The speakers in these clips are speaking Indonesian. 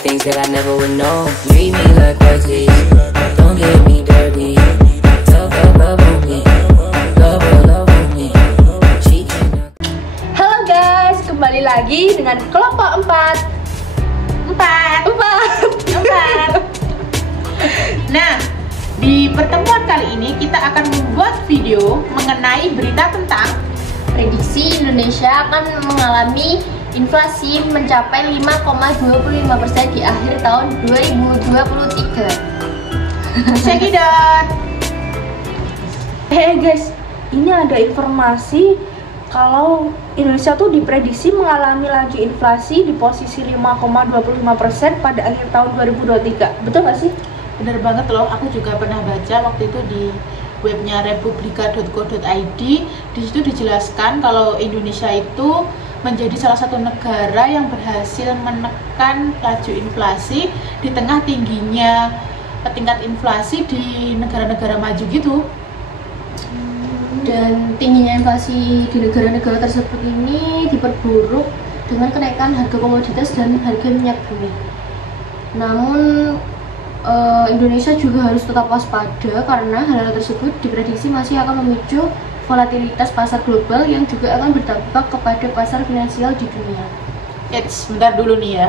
things that I never would know. Treat me like royalty, don't get me dirty. Love, love, love on me, love, love, love on me. Halo guys, kembali lagi dengan kelompok 4. Nah, di pertemuan kali ini kita akan membuat video mengenai berita tentang prediksi Indonesia akan mengalami inflasi mencapai 5,25% di akhir tahun 2023. Check it out. Guys, ini ada informasi kalau Indonesia tuh diprediksi mengalami laju inflasi di posisi 5,25% pada akhir tahun 2023. Betul nggak sih? Bener banget loh, aku juga pernah baca waktu itu di webnya republika.co.id. Di situ dijelaskan kalau Indonesia itu menjadi salah satu negara yang berhasil menekan laju inflasi di tengah tingginya tingkat inflasi di negara-negara maju gitu. Dan tingginya inflasi di negara-negara tersebut ini diperburuk dengan kenaikan harga komoditas dan harga minyak bumi. Namun Indonesia juga harus tetap waspada karena hal tersebut diprediksi masih akan memicu volatilitas pasar global yang juga akan berdampak kepada pasar finansial di dunia. Sebentar dulu nih ya.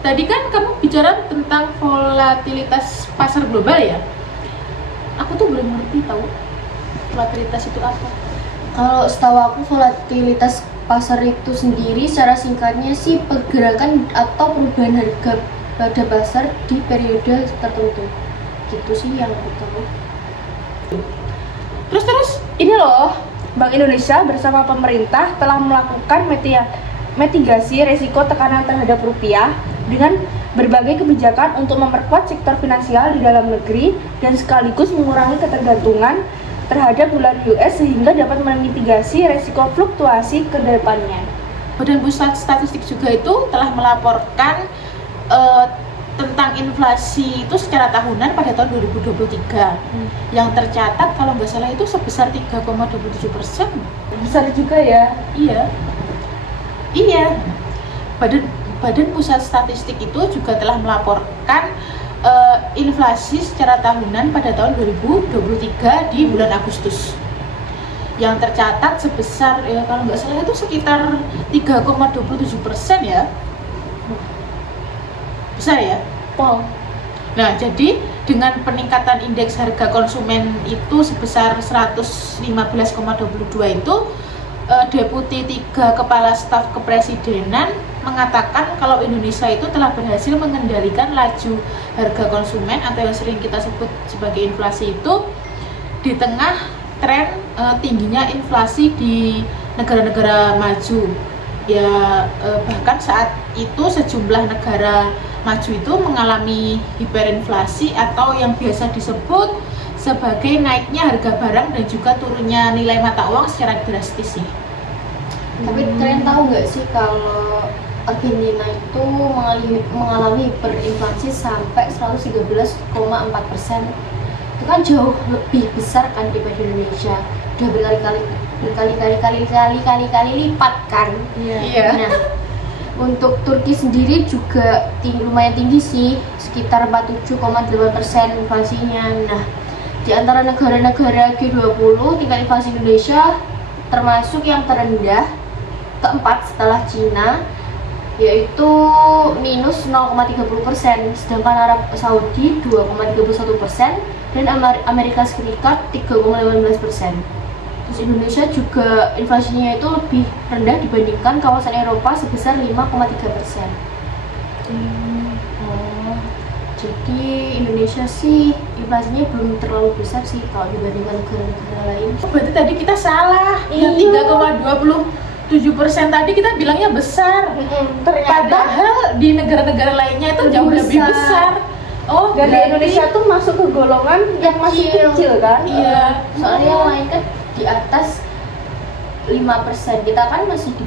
Tadi kan kamu bicara tentang volatilitas pasar global ya? Aku tuh belum ngerti tahu volatilitas itu apa. Kalau setahu aku volatilitas pasar itu sendiri secara singkatnya sih pergerakan atau perubahan harga pada pasar di periode tertentu. Gitu sih yang aku tahu. Terus Ini loh, Bank Indonesia bersama pemerintah telah melakukan mitigasi risiko tekanan terhadap rupiah dengan berbagai kebijakan untuk memperkuat sektor finansial di dalam negeri dan sekaligus mengurangi ketergantungan terhadap dolar US sehingga dapat memitigasi risiko fluktuasi ke depannya. Badan Pusat Statistik juga itu telah melaporkan tentang inflasi itu secara tahunan pada tahun 2023 yang tercatat kalau nggak salah itu sebesar 3,27%. Besar juga ya? Iya. Badan Pusat Statistik itu juga telah melaporkan inflasi secara tahunan pada tahun 2023 di bulan Agustus yang tercatat sebesar kalau nggak salah itu sekitar 3,27% ya. Besar ya? Wow. Nah, jadi dengan peningkatan indeks harga konsumen itu sebesar 115,22 itu Deputi 3 Kepala Staf Kepresidenan mengatakan kalau Indonesia itu telah berhasil mengendalikan laju harga konsumen atau yang sering kita sebut sebagai inflasi itu di tengah tren tingginya inflasi di negara-negara maju. Ya bahkan saat itu sejumlah negara maju itu mengalami hiperinflasi atau yang biasa disebut sebagai naiknya harga barang dan juga turunnya nilai mata uang secara drastis sih. Tapi kalian tahu nggak sih kalau Argentina itu mengalami hiperinflasi sampai 113,4%. Itu kan jauh lebih besar kan daripada Indonesia. Udah berkali-kali lipat kan. Iya. Nah, untuk Turki sendiri juga lumayan tinggi sih, sekitar 47,8% inflasinya. Nah, di antara negara-negara G20, tingkat inflasi Indonesia termasuk yang terendah, keempat setelah Cina, yaitu minus 0,30%, sedangkan Arab Saudi 2,31% dan Amerika Serikat 3,15%. Terus Indonesia juga inflasinya itu lebih rendah dibandingkan kawasan Eropa sebesar 5,3%. Jadi Indonesia sih inflasinya belum terlalu besar sih kalau dibandingkan negara-negara lain. Berarti tadi kita salah. Yang 3,27% tadi kita bilangnya besar. Padahal di negara-negara lainnya itu jauh lebih besar. Oh, dan di Indonesia tuh masuk ke golongan yang masih kecil kan? Iya. Soalnya yang lain kan di atas 5%. Kita kan masih di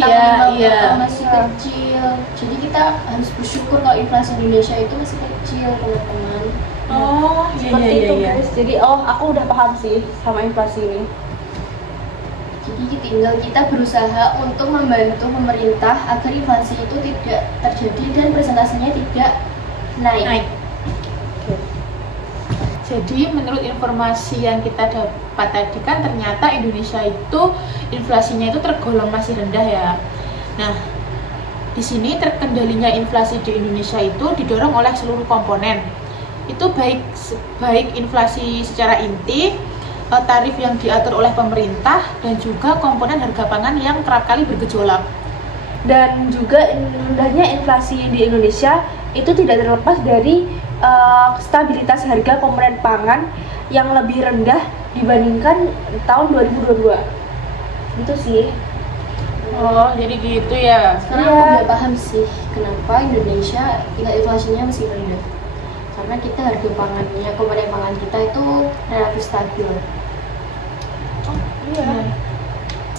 ya, iya. Masih kecil. Jadi kita harus bersyukur kalau inflasi Indonesia itu masih kecil, teman-teman. Oh, Seperti itu, iya. guys. Jadi aku udah paham sih sama inflasi ini. Jadi tinggal kita berusaha untuk membantu pemerintah agar inflasi itu tidak terjadi dan presentasinya tidak naik. Jadi menurut informasi yang kita dapat tadi kan ternyata Indonesia itu inflasinya itu tergolong masih rendah ya. Nah, di sini terkendalinya inflasi di Indonesia itu didorong oleh seluruh komponen. Itu baik inflasi secara inti, tarif yang diatur oleh pemerintah, dan juga komponen harga pangan yang kerap kali bergejolak. Dan juga rendahnya inflasi di Indonesia itu tidak terlepas dari stabilitas harga komponen pangan yang lebih rendah dibandingkan tahun 2022. Gitu sih. Oh, jadi gitu ya. Sekarang aku udah paham sih kenapa Indonesia tingkat inflasinya masih rendah. Karena kita harga pangannya, komponen pangan kita itu relatif stabil. Iya.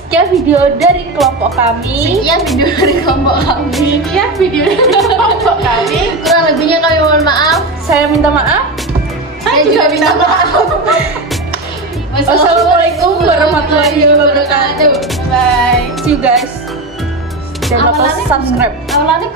Sekian video dari kelompok kami. Sekian video dari kelompok kami. Kurang lebihnya kami mohon maaf. Saya minta maaf. Saya juga minta maaf. Wassalamualaikum warahmatullahi wabarakatuh. Bye. See you guys. Jangan lupa subscribe. Awalannya